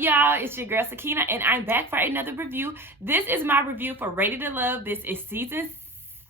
y'all? It's your girl Sakina, and I'm back for another review. This is my review for Ready to Love. This is season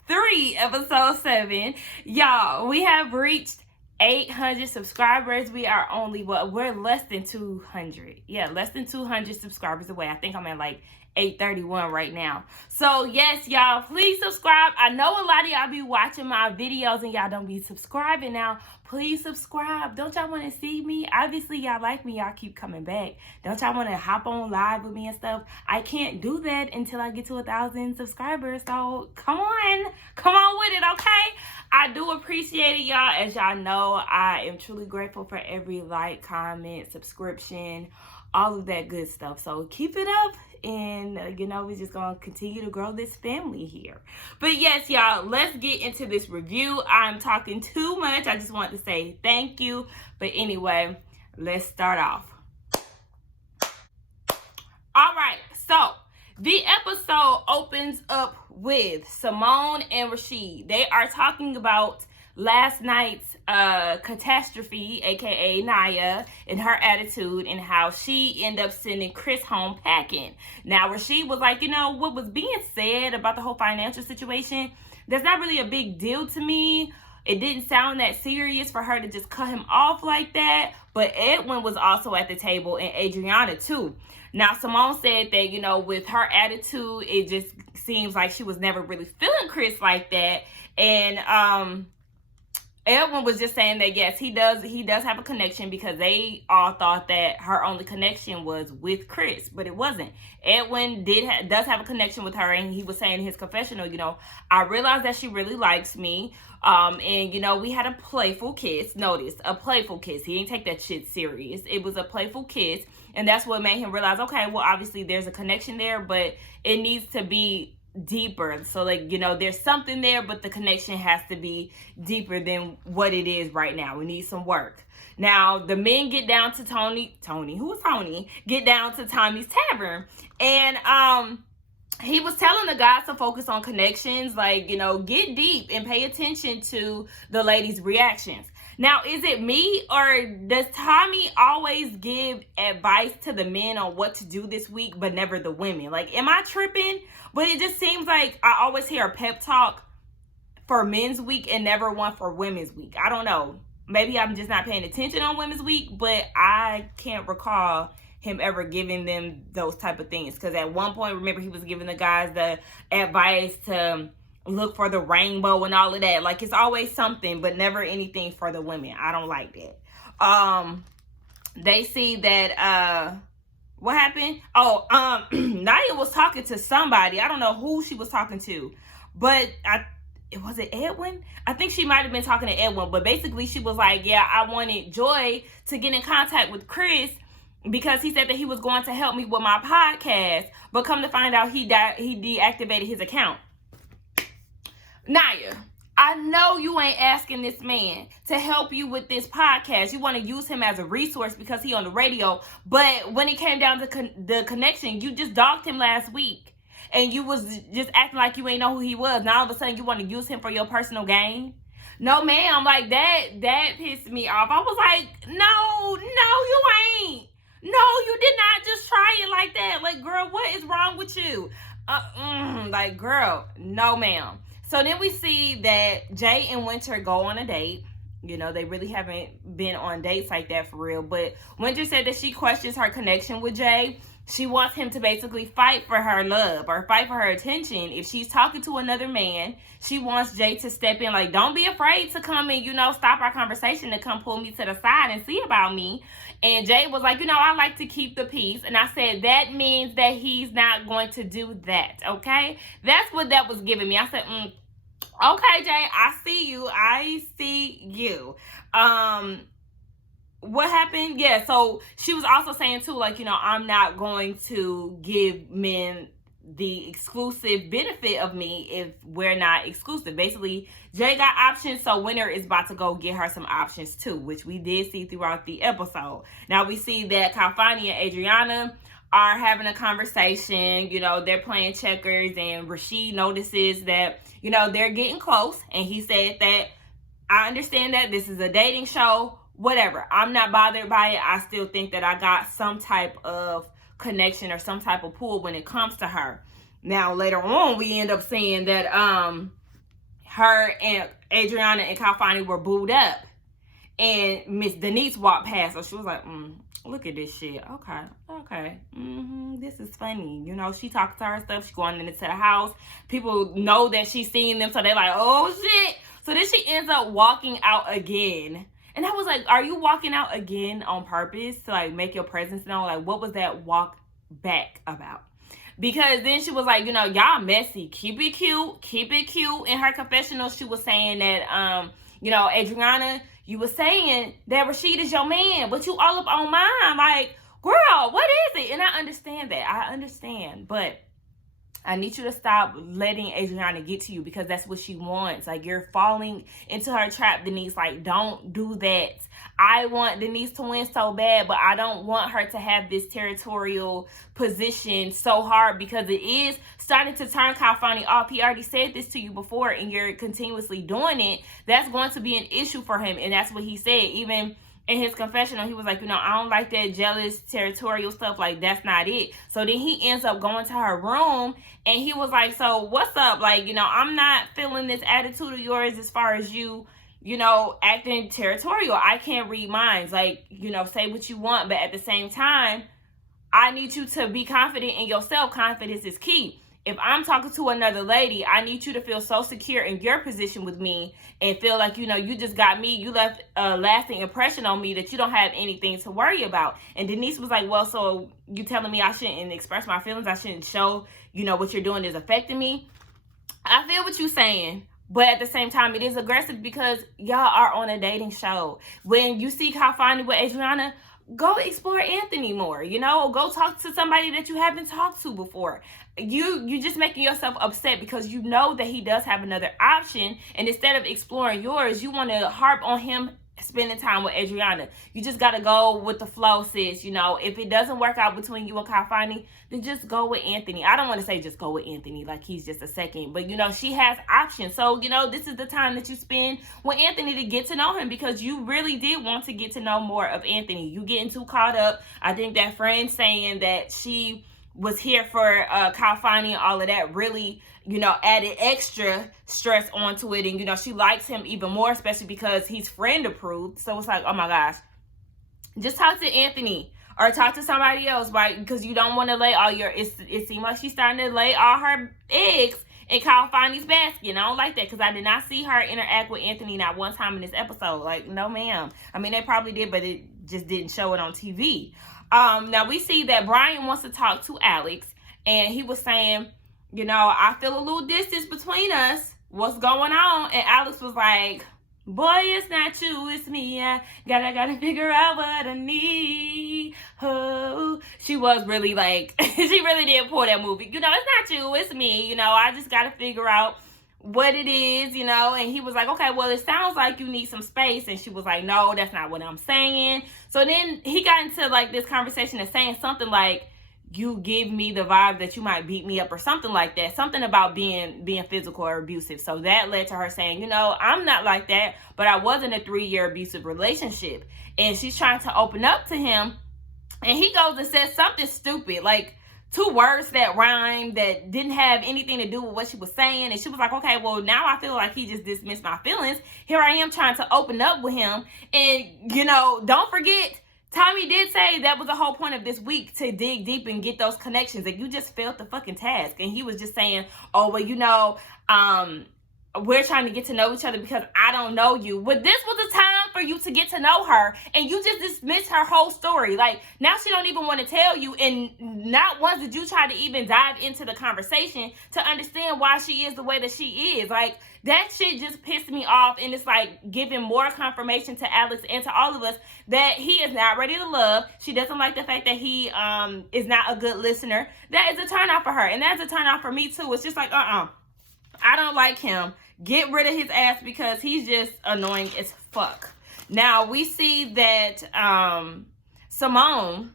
3, episode 7. Y'all, we have reached 800 subscribers. We are only, we're less than 200. Yeah, less than 200 subscribers away. I think I'm at like 831 right now. So yes, y'all, please subscribe. I know a lot of y'all be watching my videos and y'all don't be subscribing now. Please subscribe. Don't y'all want to see me? Obviously, y'all like me. Y'all keep coming back. Don't y'all want to hop on live with me and stuff? I can't do that until I get to 1,000 subscribers. So come on with it, okay? I do appreciate it, y'all. As y'all know, I am truly grateful for every like, comment, subscription, all of that good stuff. So keep it up. And we're just gonna continue to grow this family here. But yes, y'all, let's get into this review. I'm talking too much. I just want to say thank you. But anyway, let's start off. All right, so the episode opens up with Symone and Rashid. They are talking about last night's catastrophe, aka Naya, and her attitude, and how she ended up sending Chris home packing. Now Rashid was like, what was being said about the whole financial situation, that's not really a big deal to me. It didn't sound that serious for her to just cut him off like that. But Edwin was also at the table, and Adriana too. Now Symone said that, with her attitude, it just seems like she was never really feeling Chris like that. And Edwin was just saying that yes, he does have a connection, because they all thought that her only connection was with Chris, but it wasn't. Edwin does have a connection with her, and he was saying in his confessional, I realized that she really likes me, and we had a playful kiss. Notice, a playful kiss. He didn't take that shit serious. It was a playful kiss, and that's what made him realize, okay, well, obviously there's a connection there, but it needs to be deeper. So there's something there, but the connection has to be deeper than what it is right now. We need some work. Now the men get down to Tony, get down to Tommy's tavern, and he was telling the guys to focus on connections, get deep and pay attention to the ladies' reactions. Now, is it me, or does Tommy always give advice to the men on what to do this week, but never the women? Am I tripping? But it just seems like I always hear a pep talk for men's week and never one for women's week. I don't know. Maybe I'm just not paying attention on women's week, but I can't recall him ever giving them those type of things. Because at one point, remember, he was giving the guys the advice to look for the rainbow and all of that. It's always something, but never anything for the women. I don't like that. They see that what happened? Naya was talking to somebody. I don't know who she was talking to, but was it Edwin? I think she might have been talking to Edwin, but basically she was like, yeah, I wanted Joy to get in contact with Chris because he said that he was going to help me with my podcast, but come to find out he deactivated his account. Naya, I know you ain't asking this man to help you with this podcast. You want to use him as a resource because he on the radio. But when it came down to the connection, you just dogged him last week. And you was just acting like you ain't know who he was. Now all of a sudden you want to use him for your personal gain? No, ma'am. That pissed me off. I was like, no, you ain't. No, you did not just try it like that. Girl, what is wrong with you? Girl, no, ma'am. So then we see that Jay and Winter go on a date. They really haven't been on dates like that for real. But Winter said that she questions her connection with Jay. She wants him to basically fight for her love or fight for her attention. If she's talking to another man, she wants Jay to step in. Don't be afraid to come and, stop our conversation, to come pull me to the side and see about me. And Jay was like, I like to keep the peace. And I said, that means that he's not going to do that, okay? That's what that was giving me. I said, okay, Jay, I see you. What happened? Yeah, so she was also saying too, I'm not going to give men the exclusive benefit of me if we're not exclusive. Basically, Jay got options, so Winter is about to go get her some options too, which we did see throughout the episode. Now we see that Kalfani and Adriana are having a conversation. They're playing checkers, and Rashid notices that, they're getting close, and he said that, I understand that this is a dating show. whatever. I'm not bothered by it. I still think that I got some type of connection or some type of pull when it comes to her. Now, later on, we end up seeing that her and Adriana and Kalfani were booed up. And Miss Denise walked past, so she was like, look at this shit. Okay. This is funny. You know, she talks to her stuff. She going into the house. People know that she's seeing them, so they're like, oh, shit. So then she ends up walking out again. And I was like, are you walking out again on purpose to, like, make your presence known? Like, what was that walk back about? Because then she was like, you know, y'all messy. Keep it cute. Keep it cute. In her confessional, she was saying that, you know, Adriana, you were saying that Rashid is your man, but you all up on mine. Like, girl, what is it? And I understand that. I understand. But I need you to stop letting Adriana get to you, because that's what she wants. Like, you're falling into her trap, Denise. Like, don't do that. I want Denise to win so bad, but I don't want her to have this territorial position so hard, because it is starting to turn Kalfani off. He already said this to you before, and you're continuously doing it. That's going to be an issue for him, and that's what he said. Even in his confessional, he was like, you know, I don't like that jealous, territorial stuff. Like, that's not it. So then he ends up going to her room, and he was like, so what's up? Like, you know, I'm not feeling this attitude of yours as far as you know, acting territorial. I can't read minds. Like, you know, say what you want, but at the same time, I need you to be confident in yourself. Confidence is key. If I'm talking to another lady, I need you to feel so secure in your position with me and feel like, you know, you just got me. You left a lasting impression on me that you don't have anything to worry about. And Denise was like, well, so you telling me I shouldn't express my feelings? I shouldn't show, you know, what you're doing is affecting me? I feel what you're saying. But at the same time, it is aggressive because y'all are on a dating show. When you see Kalfani with Adriana, go explore Anthony more, you know, go talk to somebody that you haven't talked to before. You just making yourself upset because you know that he does have another option, and instead of exploring yours, you want to harp on him spending time with Adriana. You just got to go with the flow, sis. You know, if it doesn't work out between you and Kalfani, then just go with Anthony. I don't want to say just go with Anthony like he's just a second, but you know, she has options. So, you know, this is the time that you spend with Anthony to get to know him, because you really did want to get to know more of Anthony. You getting too caught up. I think that friend saying that she was here for Kalfani and all of that really, you know, added extra stress onto it. And, you know, she likes him even more, especially because he's friend approved. So it's like, oh my gosh, just talk to Anthony or talk to somebody else, right? Because you don't want to lay all your, it seems like she's starting to lay all her eggs in Kalfani's basket. And I don't like that, because I did not see her interact with Anthony not one time in this episode. Like, no ma'am. I mean, they probably did, but it just didn't show it on TV. Now we see that Brian wants to talk to Alex, and he was saying, you know, I feel a little distance between us. What's going on? And Alex was like, boy, it's not you, it's me. I gotta figure out what I need. Oh, she was really like, she really did pull that movie. You know, it's not you, it's me. You know, I just gotta figure out what it is, you know. And he was like, okay, well, it sounds like you need some space. And she was like, no, that's not what I'm saying. So then he got into like this conversation and saying something like, you give me the vibe that you might beat me up or something like that. Something about being physical or abusive. So that led to her saying, you know, I'm not like that, but I was in a 3-year abusive relationship. And she's trying to open up to him. And he goes and says something stupid, like 2 words that rhymed that didn't have anything to do with what she was saying. And she was like, okay, well, now I feel like he just dismissed my feelings. Here I am trying to open up with him. And, you know, don't forget, Tommy did say that was the whole point of this week, to dig deep and get those connections. And you just failed the fucking task. And he was just saying, oh, well, you know, we're trying to get to know each other because I don't know you. But this was the time for you to get to know her, and you just dismissed her whole story. Like, now she don't even want to tell you, and not once did you try to even dive into the conversation to understand why she is the way that she is. Like, that shit just pissed me off, and it's like giving more confirmation to Alex and to all of us that he is not ready to love. She doesn't like the fact that he is not a good listener. That is a turnoff for her, and that's a turnoff for me too. It's just like, I don't like him. Get rid of his ass, because he's just annoying as fuck. Now, we see that Symone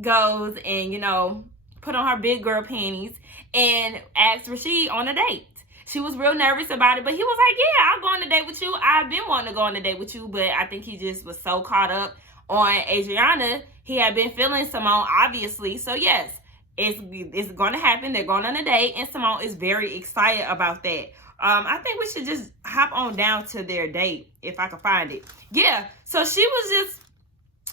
goes and, you know, put on her big girl panties and asks Rashid on a date. she was real nervous about it, but he was like, yeah, I'll go on a date with you. I've been wanting to go on a date with you, but I think he just was so caught up on Adriana. He had been feeling Symone, obviously. So yes, it's going to happen. They're going on a date, and Symone is very excited about that. I think we should just hop on down to their date if I can find it. Yeah, so she was just,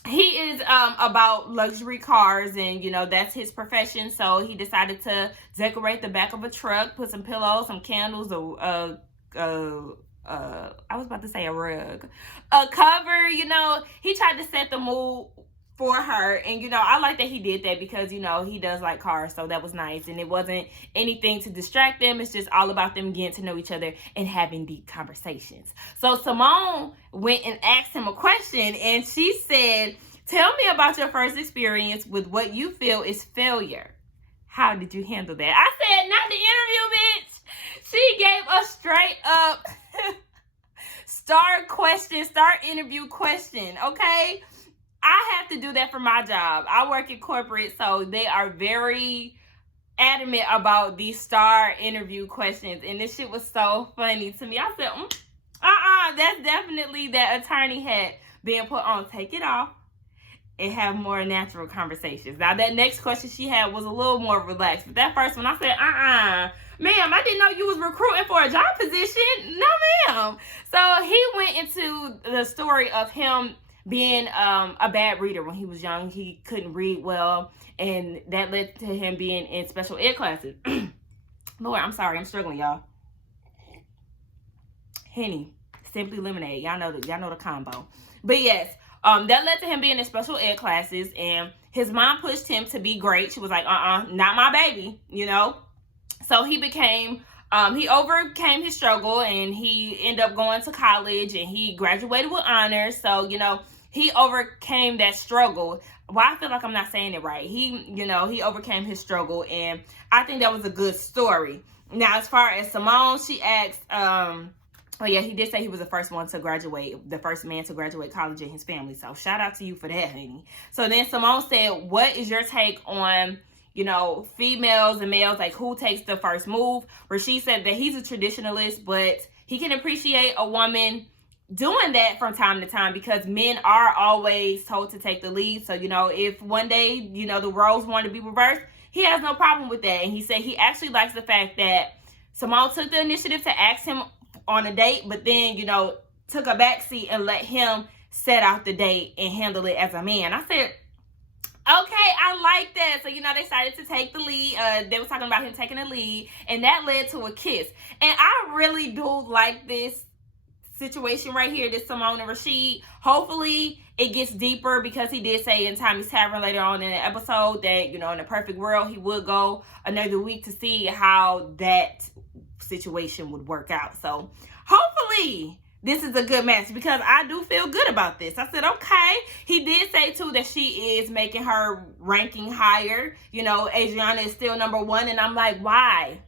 he is about luxury cars, and you know that's his profession. So he decided to decorate the back of a truck, put some pillows, some candles, I was about to say a rug, a cover. You know, he tried to set the mood for her, and you know I like that he did that because you know he does like cars, so that was nice, and it wasn't anything to distract them. It's just all about them getting to know each other and having deep conversations. So Symone went and asked him a question, and she said, tell me about your first experience with what you feel is failure. How did you handle that? I said, not the interview, bitch. She gave a straight up start interview question, okay? I have to do that for my job. I work in corporate, so they are very adamant about these star interview questions, and this shit was so funny to me. I said, that's definitely that attorney hat being put on. Take it off and have more natural conversations. Now, that next question she had was a little more relaxed, but that first one, I said, ma'am, I didn't know you was recruiting for a job position. No, ma'am. So he went into the story of him being a bad reader when he was young. He couldn't read well, and that led to him being in special ed classes. Lord, I'm sorry, I'm struggling, y'all. Henny, Simply Lemonade, y'all know the combo. But yes, that led to him being in special ed classes, and his mom pushed him to be great. She was like, not my baby, you know. So he overcame his struggle, and he ended up going to college, and he graduated with honors. So, you know, he overcame that struggle. Well, I feel like I'm not saying it right. He overcame his struggle, and I think that was a good story. Now, as far as Symone, she asked, oh yeah, he did say he was the first one to graduate, the first man to graduate college in his family. So shout out to you for that, honey. So then Symone said, what is your take on, you know, females and males, like who takes the first move? Rashid said that he's a traditionalist, but he can appreciate a woman doing that from time to time because men are always told to take the lead. So, you know, if one day, you know, the roles want to be reversed, he has no problem with that. And he said he actually likes the fact that Symone took the initiative to ask him on a date, but then, you know, took a backseat and let him set out the date and handle it as a man. I said, okay, I like that. So, you know, they decided to take the lead. They were talking about him taking the lead, and that led to a kiss. And I really do like this situation right here, this Symone and Rashid. Hopefully it gets deeper, because he did say in Tommy's Tavern later on in the episode that, you know, in a perfect world, he would go another week to see how that situation would work out. So hopefully this is a good match, because I do feel good about this. I said, okay. He did say too that she is making her ranking higher. You know, Adriana is still number one, and I'm like, why?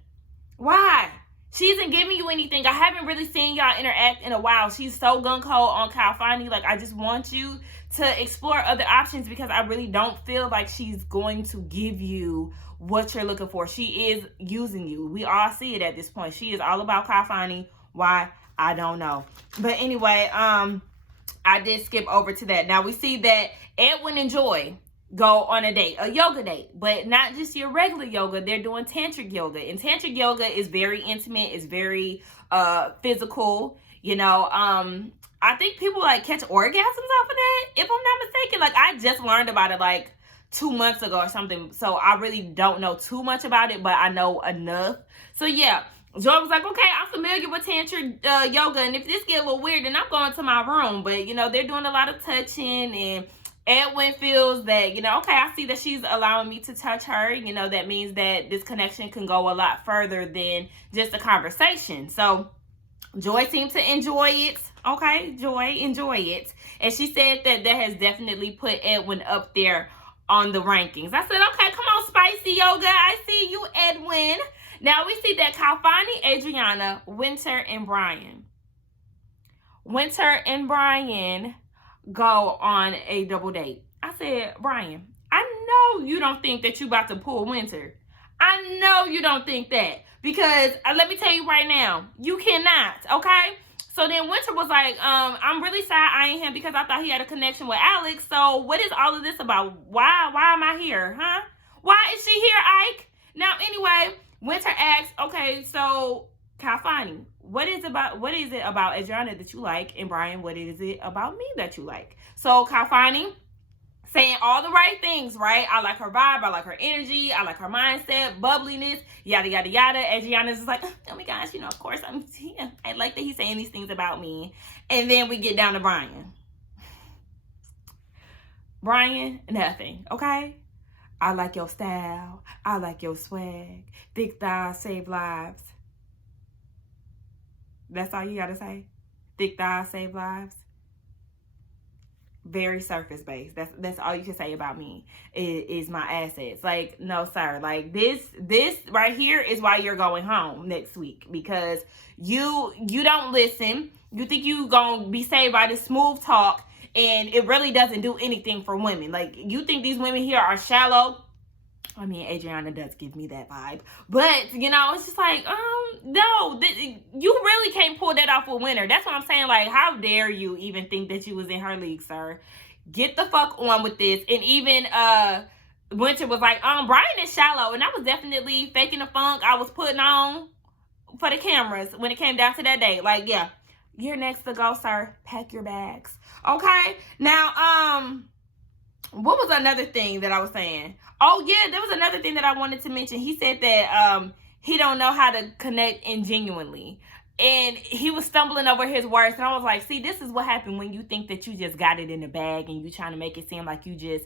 She isn't giving you anything. I haven't really seen y'all interact in a while. She's so gung-ho on Kalfani. Like, I just want you to explore other options, because I really don't feel like she's going to give you what you're looking for. She is using you. We all see it at this point. She is all about Kalfani. Why? I don't know. But anyway, I did skip over to that. Now we see that Edwin and Joy go on a date, a yoga date, but not just your regular yoga. They're doing Tantric Yoga, and Tantric Yoga is very intimate. It's very physical. You know, I think people like catch orgasms off of that, if I'm not mistaken. Like, I just learned about it like 2 months ago or something, so I really don't know too much about it, but I know enough. So yeah, Joy was like, okay, I'm familiar with Tantric Yoga, and if this get a little weird, then I'm going to my room. But, you know, they're doing a lot of touching, and Edwin feels that, you know, okay, I see that she's allowing me to touch her. You know, that means that this connection can go a lot further than just a conversation. So Joy seemed to enjoy it. Okay, Joy, enjoy it. And she said that that has definitely put Edwin up there on the rankings. I said, okay, come on, Spicy Yoga. I see you, Edwin. Now we see that Kalfani, Adriana, Winter, and Brian go on a double date. I said, Brian, I know you don't think that you about to pull Winter. I know you don't think that. Because let me tell you right now, you cannot, okay? So then Winter was like, I'm really sad I ain't him because I thought he had a connection with Alex. So what is all of this about? Why am I here, huh? Why is she here, Ike? Now, anyway, Winter asks, okay, so Kalfani, what is it about Adriana that you like? And Brian, what is it about me that you like? So Kalfani saying all the right things, right? I like her vibe, I like her energy, I like her mindset, bubbliness, yada, yada, yada. Adriana's just like, oh my gosh, of course, I like that he's saying these things about me. And then we get down to Brian. Brian, nothing, okay? I like your style. I like your swag. Thick thighs save lives. That's all you gotta say? Thick thighs save lives? Very surface based. That's all you can say about me is my assets. Like, no sir. Like this right here is why you're going home next week, because you don't listen. You think you gonna be saved by this smooth talk, and it really doesn't do anything for women. Like, you think these women here are shallow. I mean, Adriana does give me that vibe, but it's just like, no, you really can't pull that off with Winter. That's what I'm saying. Like, how dare you even think that you was in her league, sir? Get the fuck on with this. And even Winter was like, Brian is shallow, and I was definitely faking the funk I was putting on for the cameras when it came down to that day. Like, yeah, you're next to go, sir. Pack your bags, okay? Now, what was another thing that I was saying? Oh, yeah, there was another thing that I wanted to mention. He said that he don't know how to connect genuinely. And he was stumbling over his words. And I was like, see, this is what happened when you think that you just got it in the bag and you trying to make it seem like you just,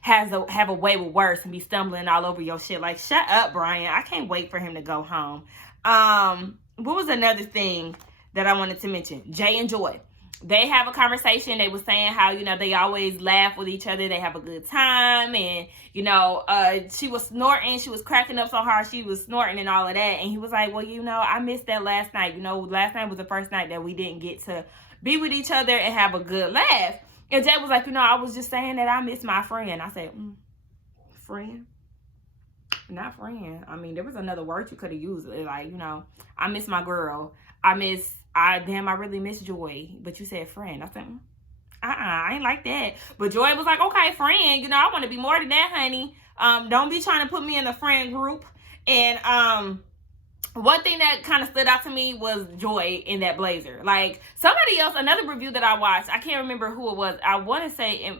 have a way with words and be stumbling all over your shit. Like, shut up, Brian. I can't wait for him to go home. What was another thing that I wanted to mention? Jay and Joy. They have a conversation. They were saying how, they always laugh with each other. They have a good time. And, she was snorting. She was cracking up so hard. She was snorting and all of that. And he was like, well, I missed that last night. Last night was the first night that we didn't get to be with each other and have a good laugh. And Jay was like, I was just saying that I miss my friend. I said, friend? Not friend. I mean, there was another word you could have used. Like, I miss my girl. I really miss Joy, but you said friend. I said, I ain't like that. But Joy was like, okay, friend, I want to be more than that, honey. Don't be trying to put me in the friend group. And one thing that kind of stood out to me was Joy in that blazer. Like, somebody else, another review that I watched, I can't remember who it was. I want to say,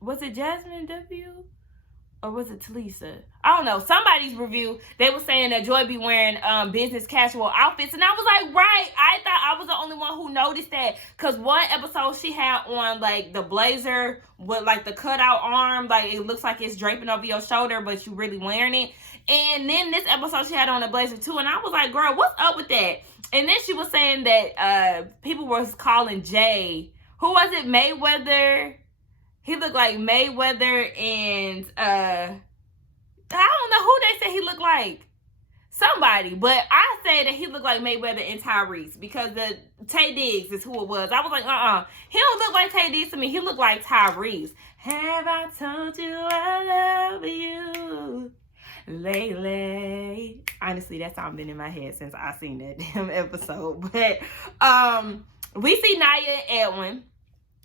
was it Jasmine W? Or was it Talisa? I don't know. Somebody's review, they were saying that Joy be wearing business casual outfits. And I was like, right. I thought I was the only one who noticed that. Because one episode she had on, like, the blazer with, like, the cutout arm. Like, it looks like it's draping over your shoulder, but you really wearing it. And then this episode she had on a blazer, too. And I was like, girl, what's up with that? And then she was saying that people was calling Jay, who was it, Mayweather? He looked like Mayweather and, I don't know who they said he looked like. Somebody. But I say that he looked like Mayweather and Tyrese because the Tay Diggs is who it was. I was like, he don't look like Tay Diggs to me. He looked like Tyrese. Have I told you I love you lately? Honestly, that song been in my head since I seen that damn episode. But, we see Naya and Edwin.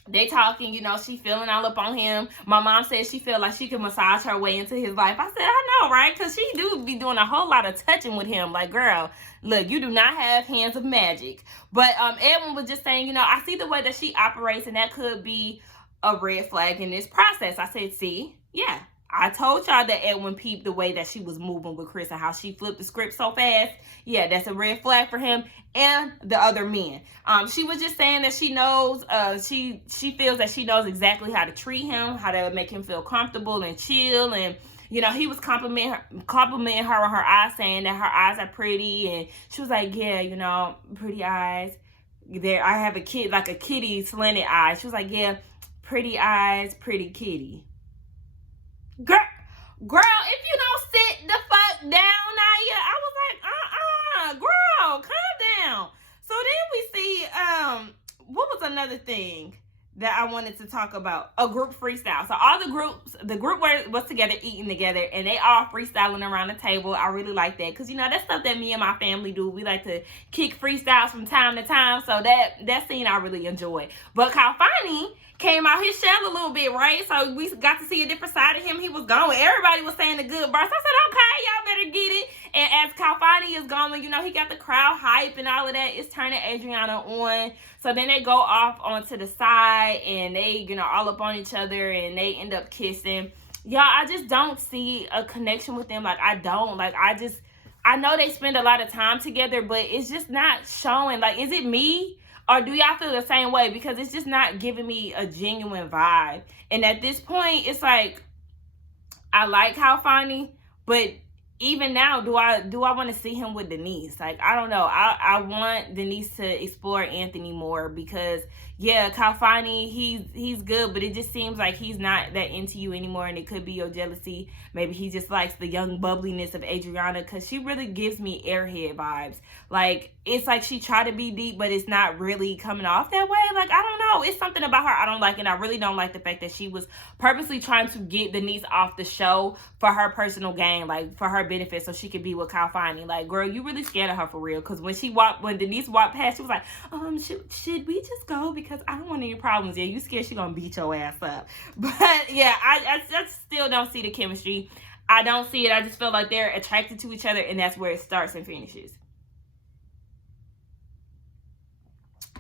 They talking, she feeling all up on him. My mom said she felt like she could massage her way into his life. I said, I know, right? Because she do be doing a whole lot of touching with him. Like, girl, look, you do not have hands of magic. But Edwin was just saying, I see the way that she operates, and that could be a red flag in this process. I said, see, yeah. I told y'all that Edwin peeped the way that she was moving with Chris and how she flipped the script so fast. Yeah, that's a red flag for him and the other men. She was just saying that she knows, she feels that she knows exactly how to treat him, how to make him feel comfortable and chill. And, he was complimenting her on her eyes, saying that her eyes are pretty. And she was like, yeah, pretty eyes. There, I have a kid, like a kitty slanted eye. She was like, yeah, pretty eyes, pretty kitty. Girl, if you don't sit the fuck down, Naya, I was like, girl, calm down. So then we see, what was another thing that I wanted to talk about. A group freestyle. So all the group was together, eating together, and they all freestyling around the table. I really like that because, you know, that's stuff that me and my family do. We like to kick freestyles from time to time. So that scene I really enjoy. But Kalfani came out his shell a little bit, right? So we got to see a different side of him. He was going. Everybody was saying the good verse. I said, okay, y'all better get it. And as Kalfani is going, you know, he got the crowd hype and all of that. It's turning Adriana on. So then they go off onto the side and they, you know, all up on each other and they end up kissing. Y'all, I just don't see a connection with them. Like, I don't. Like, I know they spend a lot of time together, but it's just not showing. Like, is it me? Or do y'all feel the same way? Because it's just not giving me a genuine vibe. And at this point, it's like, I like Kalfani, but even now, do I want to see him with Denise? Like, I don't know. I want Denise to explore Anthony more because, yeah, Kalfani, he's good, but it just seems like he's not that into you anymore, and it could be your jealousy. Maybe he just likes the young bubbliness of Adriana because she really gives me airhead vibes. Like, it's like she tried to be deep, but it's not really coming off that way. Like, I don't know. It's something about her I don't like, and I really don't like the fact that she was purposely trying to get Denise off the show for her personal gain, like, for her benefit, so she could be with Kalfani. Like, girl, you really scared of her for real, because when Denise walked past, she was like, should we just go, because I don't want any problems. Yeah, you scared she gonna beat your ass up. But yeah, I still don't see the chemistry. I don't see it. I just feel like they're attracted to each other, and that's where it starts and finishes.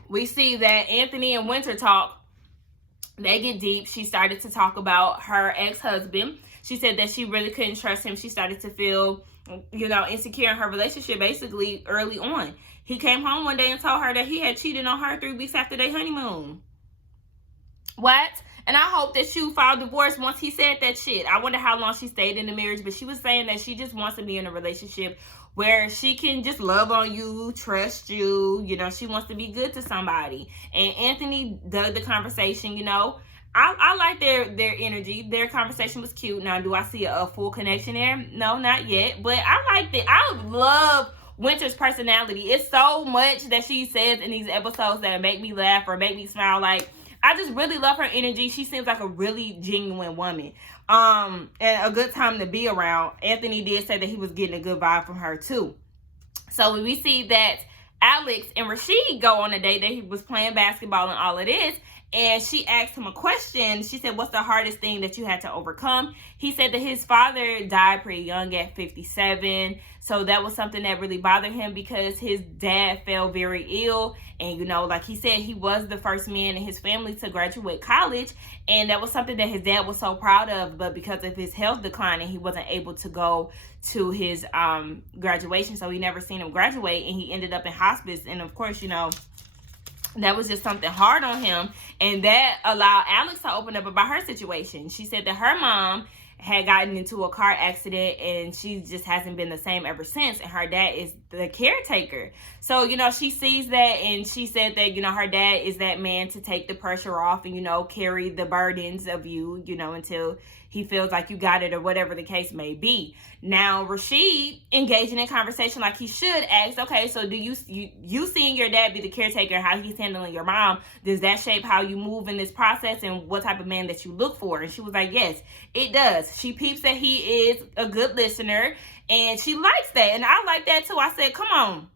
We see that Anthony and Winter talk. They get deep. She started to talk about her ex-husband. She said that she really couldn't trust him. She started to feel, you know, insecure in her relationship basically early on. He came home one day and told her that he had cheated on her 3 weeks after their honeymoon. What? And I hope that she filed divorce once he said that shit. I wonder how long she stayed in the marriage, but she was saying that she just wants to be in a relationship where she can just love on you, trust you, you know, she wants to be good to somebody. And Anthony dug the conversation, you know. I like their energy. Their conversation was cute. Now, do I see a full connection there? No, not yet. But I like it. I love Winter's personality. It's so much that she says in these episodes that make me laugh or make me smile. Like, I just really love her energy. She seems like a really genuine woman. And a good time to be around. Anthony did say that he was getting a good vibe from her too. So we see that Alex and Rashid go on a date that he was playing basketball and all of this. And she asked him a question. She said, what's the hardest thing that you had to overcome? He said that his father died pretty young at 57. So that was something that really bothered him because his dad fell very ill. And, you know, like he said, he was the first man in his family to graduate college. And that was something that his dad was so proud of. But because of his health declining, he wasn't able to go to his graduation. So he never seen him graduate. And he ended up in hospice. And, of course, you know, that was just something hard on him. And that allowed Alex to open up about her situation. She said that her mom had gotten into a car accident and she just hasn't been the same ever since. And her dad is the caretaker. So, you know, she sees that and she said that, you know, her dad is that man to take the pressure off and, you know, carry the burdens of you, you know, until he feels like you got it or whatever the case may be. Now, Rashid, engaging in conversation like he should, asks, okay, so do you seeing your dad be the caretaker, how he's handling your mom, does that shape how you move in this process and what type of man that you look for? And she was like, yes, it does. She peeps that he is a good listener and she likes that. And I like that too. I said, come on.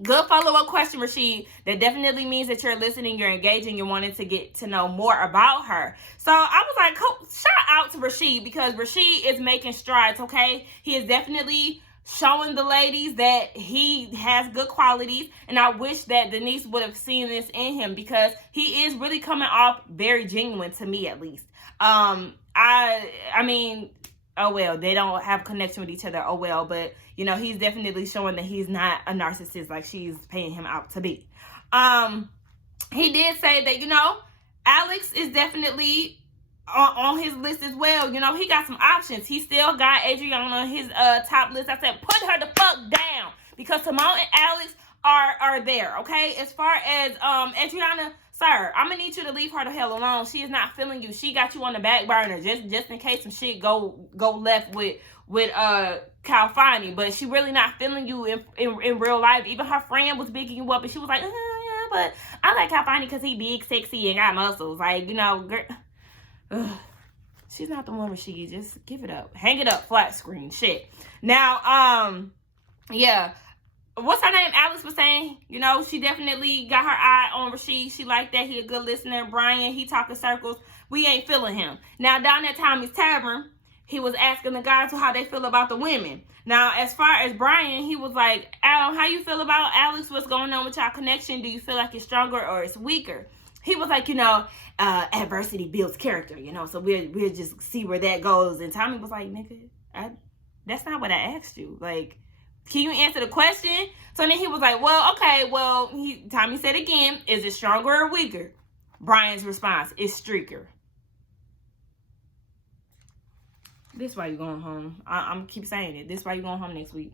Good follow-up question, Rashid. That definitely means that you're listening, you're engaging, you're wanting to get to know more about her. So I was like, shout out to Rashid because Rashid is making strides, okay? He is definitely showing the ladies that he has good qualities. And I wish that Denise would have seen this in him because he is really coming off very genuine to me, at least. I mean, oh well, they don't have connection with each other, oh well, but you know, he's definitely showing that he's not a narcissist like she's paying him out to be. He did say that, you know, Alex is definitely on his list as well. You know, he got some options. He still got Adriana on his top list. I said, put her the fuck down because Symone and Alex are there, okay? As far as Adriana, sir, I'm gonna need you to leave her the hell alone. She is not feeling you. She got you on the back burner just in case some shit go left with Kalfani, but she really not feeling you in real life. Even her friend was bigging you up and she was like, yeah, but I like Kalfani because he big, sexy, and got muscles. Like, you know, girl. Ugh. She's not the one, Rashid. Just give it up. Hang it up. Flat screen. Shit. Now, yeah. What's her name? Alex was saying, you know, she definitely got her eye on Rashid. She liked that. He a good listener. Brian, he talking circles. We ain't feeling him. Now, down at Tommy's Tavern, he was asking the guys how they feel about the women. Now, as far as Brian, he was like, Al, how you feel about Alex? What's going on with y'all connection? Do you feel like it's stronger or it's weaker? He was like, you know, adversity builds character, you know, so we'll just see where that goes. And Tommy was like, nigga, that's not what I asked you. Like, can you answer the question? So then he was like, well, okay, well, Tommy said again, is it stronger or weaker? Brian's response is streaker. This why you going home. I'm keep saying it. This why you going home next week.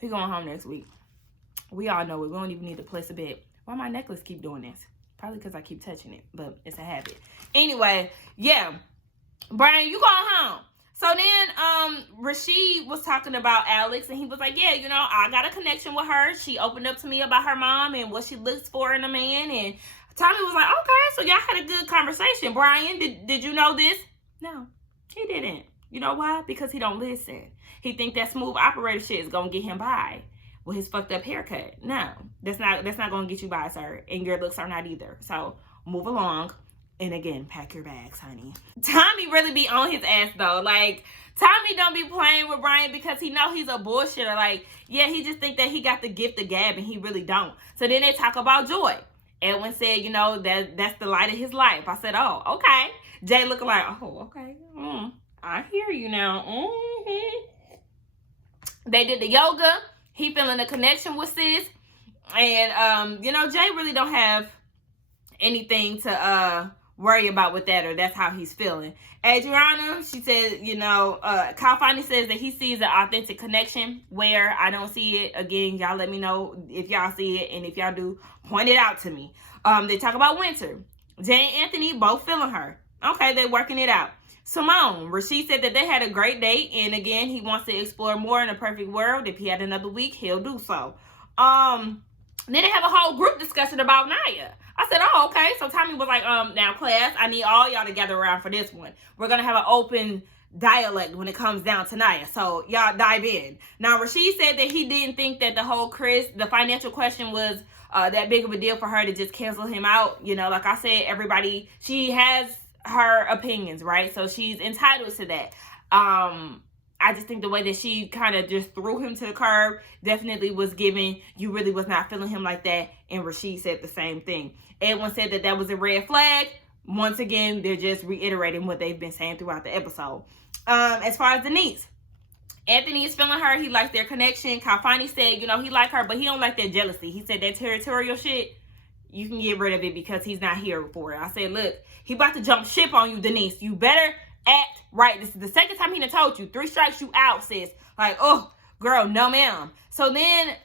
He going home next week. We all know it. We don't even need to place a bet. Why my necklace keep doing this? Probably because I keep touching it, but it's a habit. Anyway, yeah. Brian, you going home. So then Rashid was talking about Alex, and he was like, yeah, you know, I got a connection with her. She opened up to me about her mom and what she looks for in a man. And Tommy was like, okay, so y'all had a good conversation. Brian, did you know this? No, he didn't. You know why? Because he don't listen. He think that smooth operator shit is going to get him by with his fucked up haircut. No, that's not going to get you by, sir. And your looks are not either. So move along. And again, pack your bags, honey. Tommy really be on his ass, though. Like, Tommy don't be playing with Brian because he know he's a bullshitter. Like, yeah, he just think that he got the gift of gab, and he really don't. So then they talk about Joy. Edwin said, you know, that's the light of his life. I said, oh, okay. Jay looking like, oh, okay. I hear you now. Mm-hmm. They did the yoga. He feeling a connection with sis. And, you know, Jay really don't have anything to worry about with that, or that's how he's feeling. Adriana, she said, you know, Kalfani says that he sees an authentic connection where I don't see it. Again, y'all let me know if y'all see it, and if y'all do, point it out to me. They talk about Winter. Jay and Anthony both feeling her. Okay, they're working it out. Symone, Rashid said that they had a great date, and again, he wants to explore more in a perfect world. If he had another week, he'll do so. Then they have a whole group discussion about Naya. I said, oh, okay. So Tommy was like, now class, I need all y'all to gather around for this one. We're going to have an open dialect when it comes down to Naya. So y'all dive in. Now, Rashid said that he didn't think that the financial question was that big of a deal for her to just cancel him out. You know, like I said, she has her opinions, right? So she's entitled to that. I just think the way that she kind of just threw him to the curb definitely was giving, you really was not feeling him like that. And Rashid said the same thing. Edwin said that was a red flag. Once again, they're just reiterating what they've been saying throughout the episode. As far as Denise, Anthony is feeling her. He likes their connection. Kalfani said, you know, he like her, but he don't like that jealousy. He said that territorial shit, you can get rid of it because he's not here for it. I said, look, he about to jump ship on you, Denise. You better act right. This is the second time he done told you. 3 strikes, you out, sis. Like, oh, girl, no ma'am. So then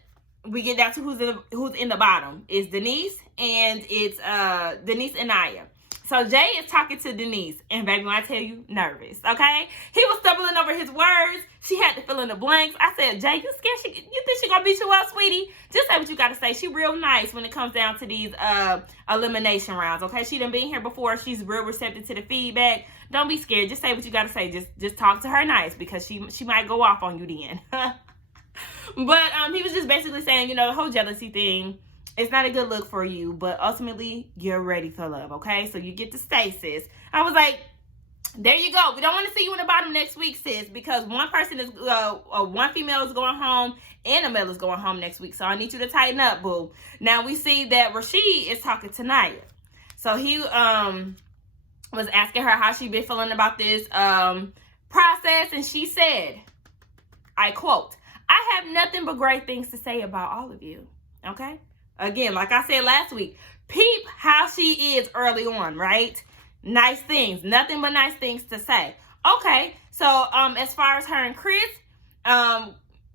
we get down to who's in the bottom. It's Denise, and it's Denise and Naya. So Jay is talking to Denise, and baby, when I tell you, nervous, okay? He was stumbling over his words. She had to fill in the blanks. I said, Jay, you scared? You think she gonna beat you up, sweetie? Just say what you gotta say. She real nice when it comes down to these elimination rounds, okay? She done been here before. She's real receptive to the feedback. Don't be scared. Just say what you gotta say. Just talk to her nice, because she might go off on you then. But he was just basically saying, you know, the whole jealousy thing, it's not a good look for you, but ultimately, you're ready for love, okay? So you get to stay, sis. I was like, there you go. We don't want to see you in the bottom next week, sis, because one female is going home and a male is going home next week. So I need you to tighten up, boo. Now we see that Rashid is talking to Naya. So he was asking her how she been feeling about this process, and she said, I quote, I have nothing but great things to say about all of you, okay? Again, like I said last week, peep how she is early on, right? Nice things. Nothing but nice things to say. Okay, so as far as her and Chris,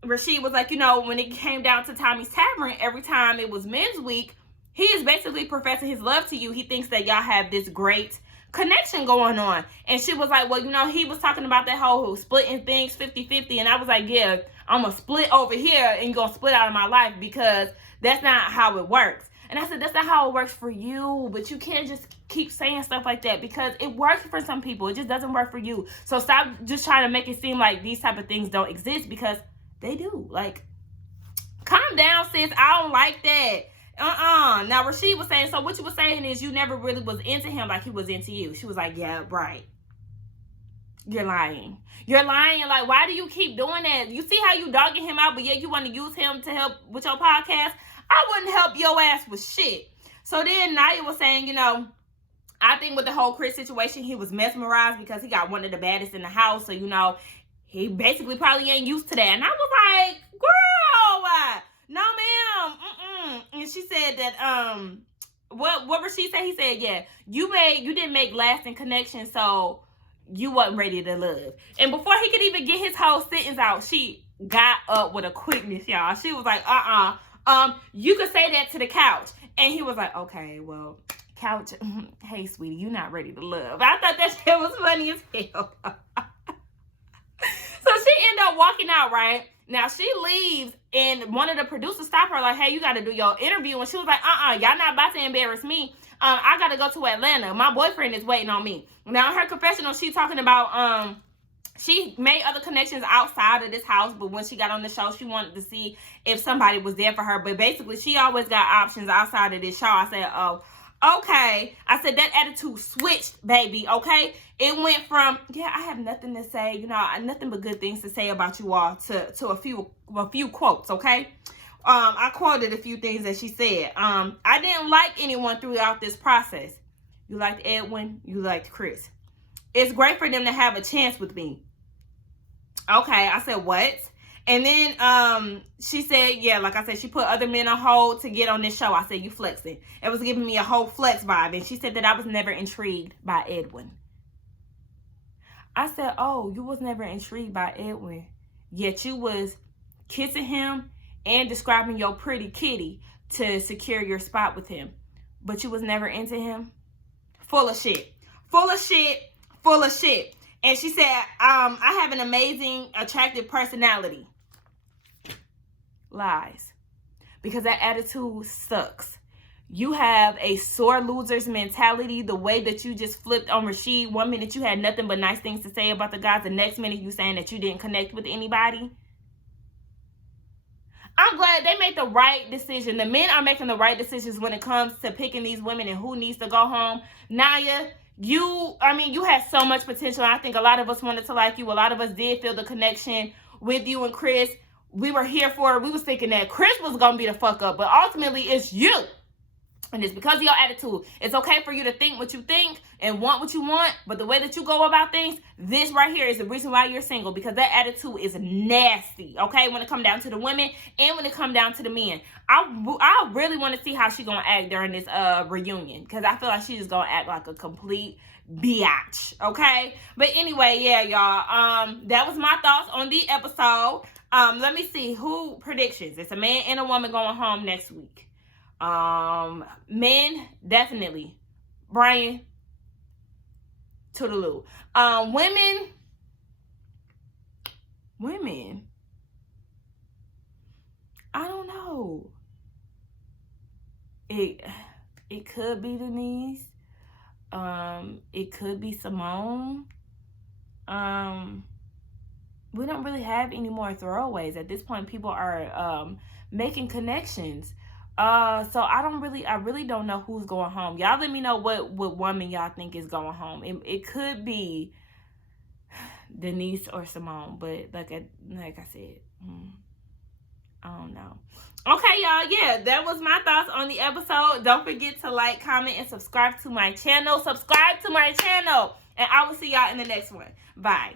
Rashid was like, you know, when it came down to Tommy's Tavern, every time it was men's week, he is basically professing his love to you. He thinks that y'all have this great connection going on. And she was like, well, you know, he was talking about that whole splitting things 50-50. And I was like, yeah, I'm going to split over here and you're going to split out of my life, because that's not how it works. And I said, that's not how it works for you. But you can't just keep saying stuff like that, because it works for some people. It just doesn't work for you. So stop just trying to make it seem like these type of things don't exist, because they do. Like, calm down, sis. I don't like that. Now, Rashid was saying, so what you were saying is you never really was into him like he was into you. She was like, yeah, right. You're lying. You're lying. Like, why do you keep doing that? You see how you dogging him out, but yet you want to use him to help with your podcast? I wouldn't help your ass with shit. So then Naya was saying, you know, I think with the whole Chris situation, he was mesmerized because he got one of the baddest in the house. So, you know, he basically probably ain't used to that. And I was like, girl, no, ma'am. And she said that, what Rashid said? He said, yeah, you didn't make lasting connections, so you wasn't ready to love. And before he could even get his whole sentence out, she got up with a quickness, y'all. She was like, you could say that to the couch. And he was like, okay, well, couch, hey, sweetie, you not ready to love. I thought that shit was funny as hell. So she ended up walking out, right? Now, she leaves, and one of the producers stopped her, like, hey, you got to do your interview. And she was like, y'all not about to embarrass me. I got to go to Atlanta. My boyfriend is waiting on me. Now, in her confessional, she's talking about, she made other connections outside of this house, but when she got on the show, she wanted to see if somebody was there for her. But basically, she always got options outside of this show. I said, oh, okay. I said, that attitude switched, baby, okay? It went from, yeah, I have nothing to say, you know, nothing but good things to say about you all, to a few quotes, okay? I quoted a few things that she said. I didn't like anyone throughout this process. You liked Edwin, you liked Chris. It's great for them to have a chance with me. Okay, I said, what? And then she said, yeah, like I said, she put other men on hold to get on this show. I said, you flexing. It was giving me a whole flex vibe. And she said that I was never intrigued by Edwin. I said, oh, you was never intrigued by Edwin, yet you was kissing him and describing your pretty kitty to secure your spot with him, but you was never into him? Full of shit. Full of shit. Full of shit. And she said, I have an amazing, attractive personality. Lies. Because that attitude sucks. You have a sore loser's mentality. The way that you just flipped on Rashid. 1 minute you had nothing but nice things to say about the guys. The next minute you saying that you didn't connect with anybody. I'm glad they made the right decision. The men are making the right decisions when it comes to picking these women and who needs to go home. Naya, you had so much potential. I think a lot of us wanted to like you. A lot of us did feel the connection with you and Chris. We were here for it. We was thinking that Chris was going to be the fuck up. But ultimately, it's you. And it's because of your attitude. It's okay for you to think what you think and want what you want, but the way that you go about things, this right here is the reason why you're single, because that attitude is nasty, okay, when it come down to the women and when it come down to the men. I really want to see how she gonna act during this reunion, because I feel like she's just gonna act like a complete biatch, okay? But anyway, yeah, y'all, that was my thoughts on the episode. Let me see, who predictions? It's a man and a woman going home next week. Men, definitely. Brian, toodaloo. Women, I don't know. It could be Denise. It could be Symone. We don't really have any more throwaways. At this point, people are making connections. So I really don't know who's going home. Y'all let me know what woman y'all think is going home. It could be Denise or Symone, but like I said, I don't know. Okay, y'all, yeah, that was my thoughts on the episode. Don't forget to like, comment, and subscribe to my channel. And I will see y'all in the next one. Bye.